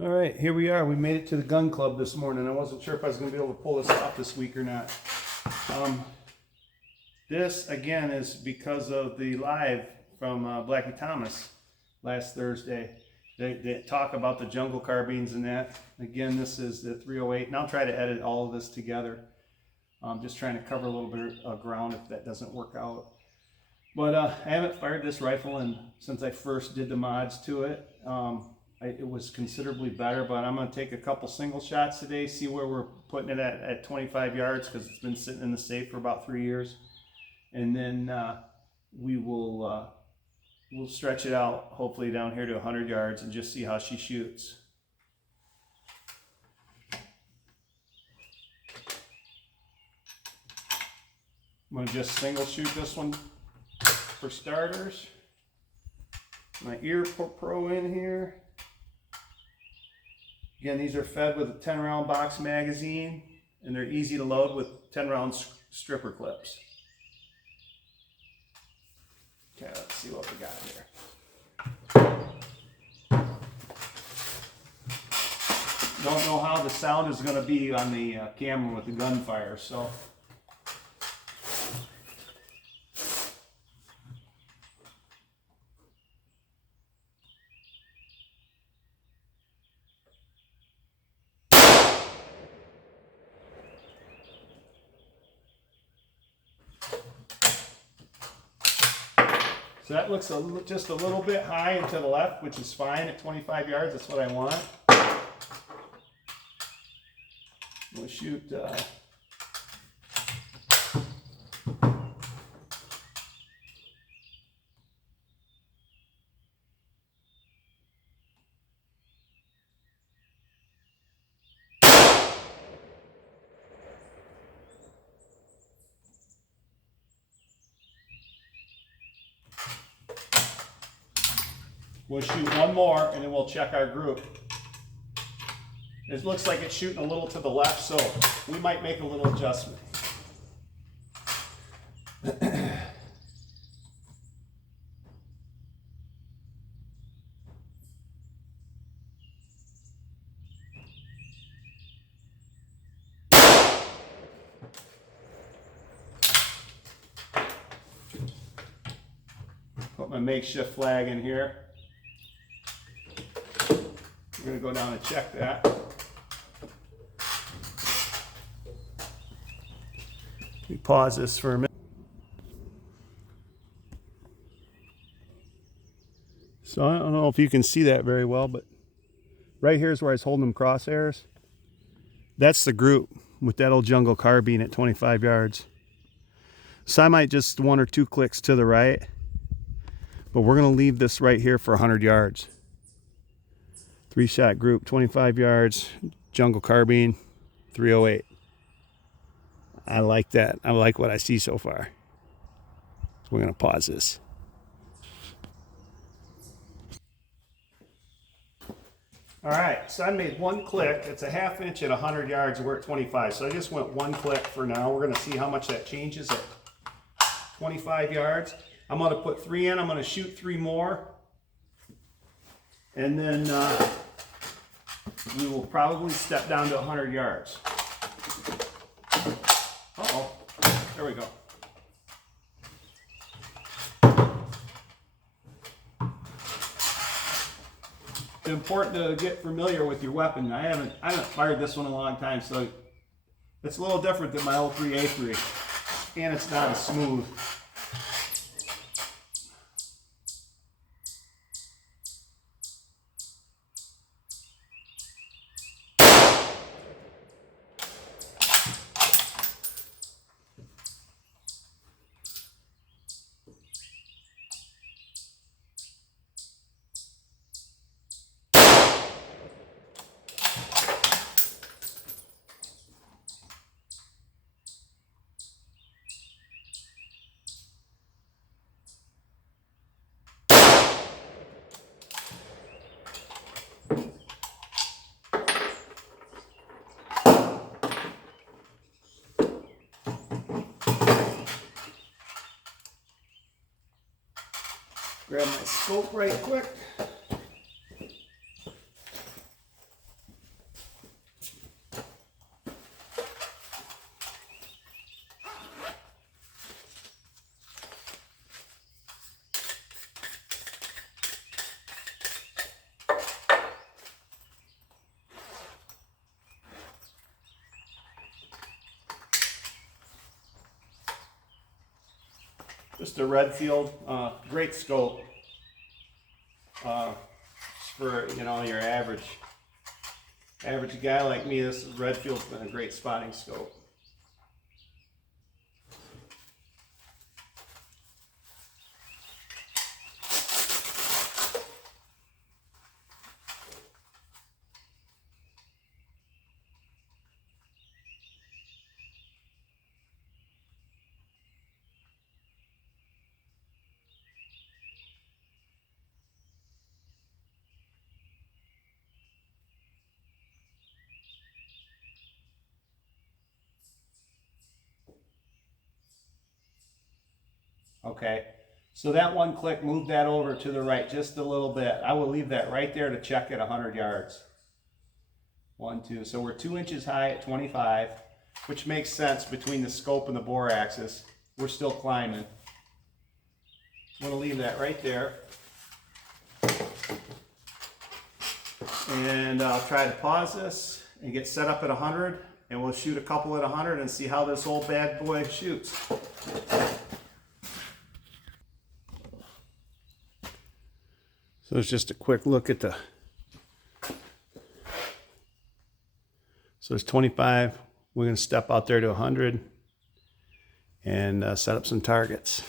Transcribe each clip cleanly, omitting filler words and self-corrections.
All right, here we are. We made it to the gun club this morning. I wasn't sure if I was going to be able to pull this off this week or not. This, again, is because of the live from Blackie Thomas last Thursday. They talk about the jungle carbines and that. Again, this is the 308, and I'll try to edit all of this together. I'm just trying to cover a little bit of ground if that doesn't work out. But I haven't fired this rifle since I first did the mods to it. It was considerably better, but I'm going to take a couple single shots today, see where we're putting it at 25 yards, because it's been sitting in the safe for about 3 years. And then we'll stretch it out, hopefully down here to 100 yards, and just see how she shoots. I'm going to just single shoot this one for starters. My Isha Pore in here. Again, these are fed with a 10 round box magazine, and they're easy to load with 10 round stripper clips. Okay, let's see what we got here. Don't know how the sound is going to be on the camera with the gunfire, so. So that looks just a little bit high and to the left, which is fine at 25 yards. That's what I want. We'll shoot. We'll shoot one more, and then we'll check our group. It looks like it's shooting a little to the left, so we might make a little adjustment. Put my makeshift flag in here. We're going to go down and check that. Let me pause this for a minute. So I don't know if you can see that very well, but right here is where I was holding them crosshairs. That's the group with that old jungle carbine at 25 yards. So I might just 1 or 2 clicks to the right, but we're going to leave this right here for 100 yards. 3-shot group, 25 yards, jungle carbine, 308. I like that. I like what I see so far. So we're going to pause this. All right, so I made 1 click. It's a 1/2 inch at 100 yards, and we're at 25. So I just went 1 click for now. We're going to see how much that changes at 25 yards. I'm going to put 3 in. I'm going to shoot 3 more. And then we will probably step down to 100 yards. Uh-oh, there we go. It's important to get familiar with your weapon. I haven't fired this one in a long time, so it's a little different than my old 3A3, and it's not as smooth. Grab my scope right quick. Just a Redfield, great scope for, you know, your average guy like me. This Redfield's been a great spotting scope. Okay, so that one click, move that over to the right just a little bit. I will leave that right there to check at 100 yards. 1, 2, so we're 2 inches high at 25, which makes sense between the scope and the bore axis. We're still climbing. I'm gonna leave that right there. And I'll try to pause this and get set up at 100, and we'll shoot a couple at 100 and see how this old bad boy shoots. So it's just a quick look at the, so it's 25. We're going to step out there to 100 and set up some targets.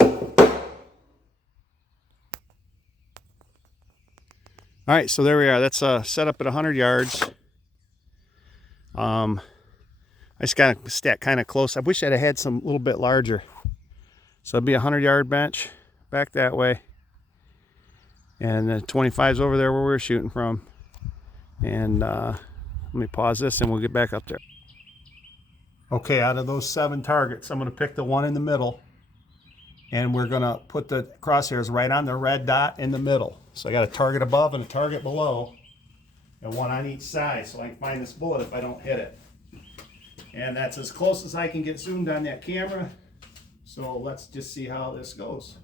All right, so there we are. That's set up at 100 yards. I just got to stack kind of close. I wish I'd have had some a little bit larger. So it'll be a 100-yard bench back that way. And the 25's over there where we were shooting from. And let me pause this and we'll get back up there. Okay, out of those 7 targets, I'm going to pick the one in the middle. And we're going to put the crosshairs right on the red dot in the middle. So I got a target above and a target below. And one on each side so I can find this bullet if I don't hit it. And that's as close as I can get zoomed on that camera. So let's just see how this goes.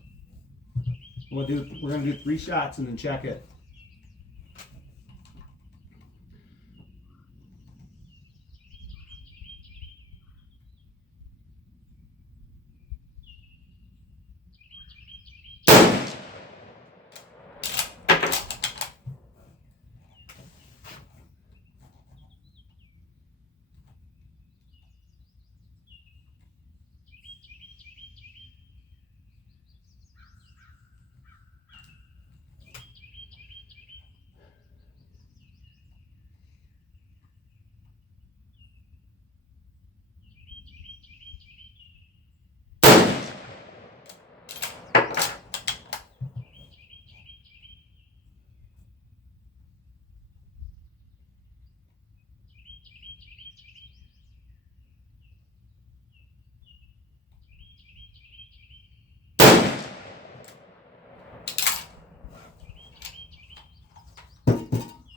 We're going to do 3 shots and then check it.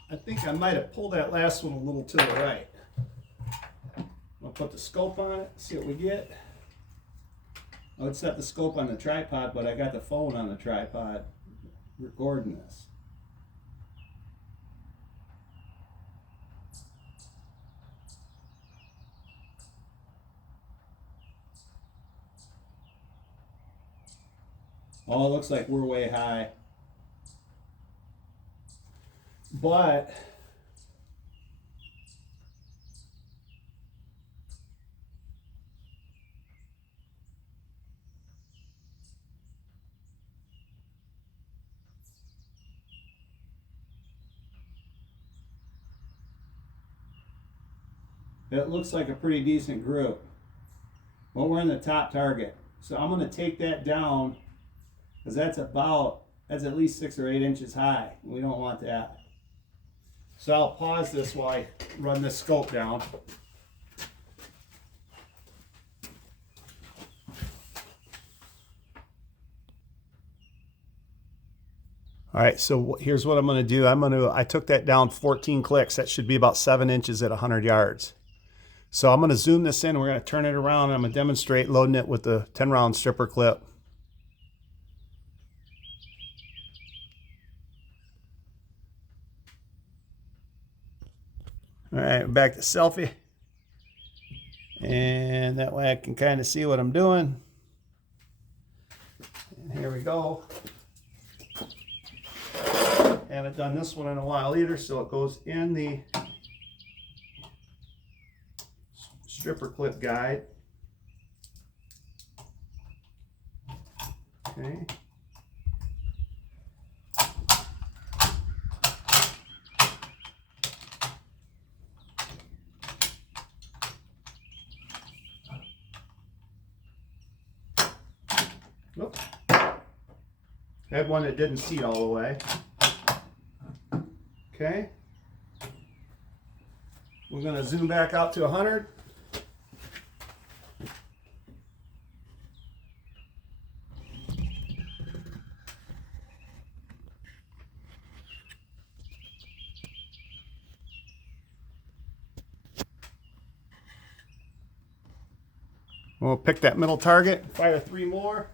I think I might have pulled that last one a little to the right. I'll put the scope on it, see what we get. I would set the scope on the tripod, but I got the phone on the tripod recording this. Oh, it looks like we're way high. But it looks like a pretty decent group. Well, we're in the top target. So I'm going to take that down because that's at least 6 or 8 inches high. We don't want that. So I'll pause this while I run this scope down. All right, so here's what I'm going to do. I took that down 14 clicks. That should be about 7 inches at 100 yards. So I'm going to zoom this in. We're going to turn it around. And I'm going to demonstrate loading it with the 10-round stripper clip. All right, back to selfie. And that way I can kind of see what I'm doing. we go. Haven't done this one in a while either, so it goes in the stripper clip guide. Okay. Nope. Had one that didn't seat all the way. Okay. We're going to zoom back out to 100. We'll pick that middle target, fire 3 more.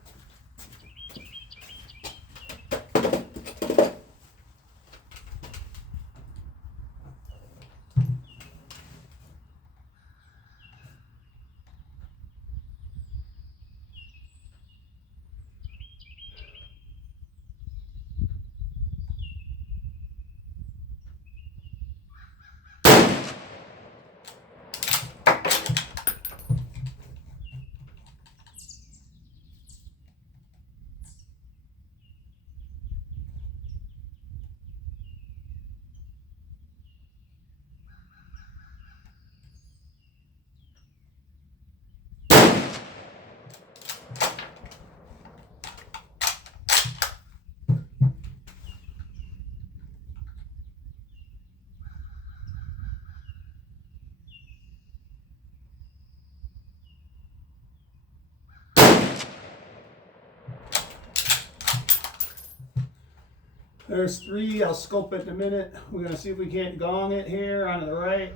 There's 3. I'll scope it in a minute. We're going to see if we can't gong it here on the right.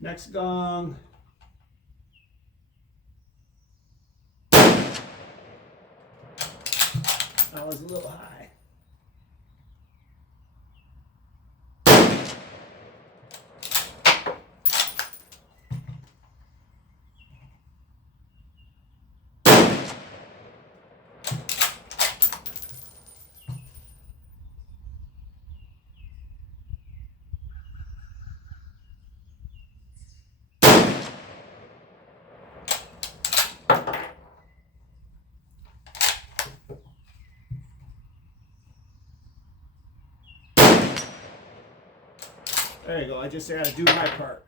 Next gong. That was a little high. There you go, I just had to do my part.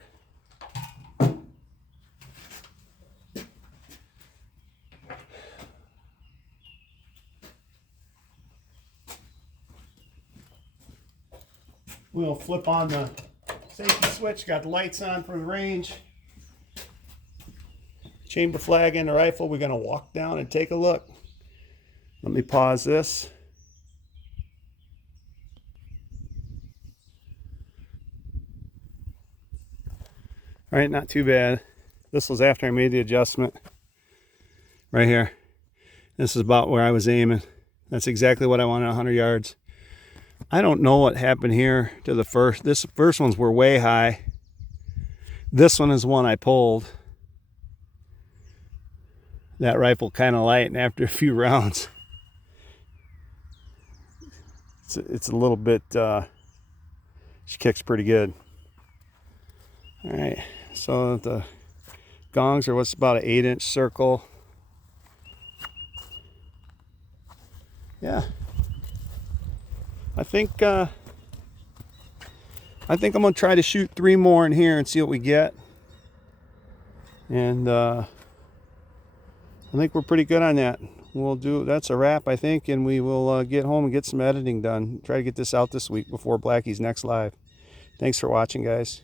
We'll flip on the safety switch, got the lights on for the range. Chamber flag in the rifle, we're gonna walk down and take a look. Let me pause this. All right, not too bad. This was after I made the adjustment. Right here. This is about where I was aiming. That's exactly what I wanted, 100 yards. I don't know what happened here to the first. This first ones were way high. This one is one I pulled. That rifle kind of light, and after a few rounds, it's a little bit, she kicks pretty good. All right. So the gongs are what's about an 8-inch circle. Yeah. I think I'm gonna try to shoot 3 more in here and see what we get. And I think we're pretty good on that. We'll do, that's a wrap, I think, and we will get home and get some editing done. Try to get this out this week before Blackie's next live. Thanks for watching, guys.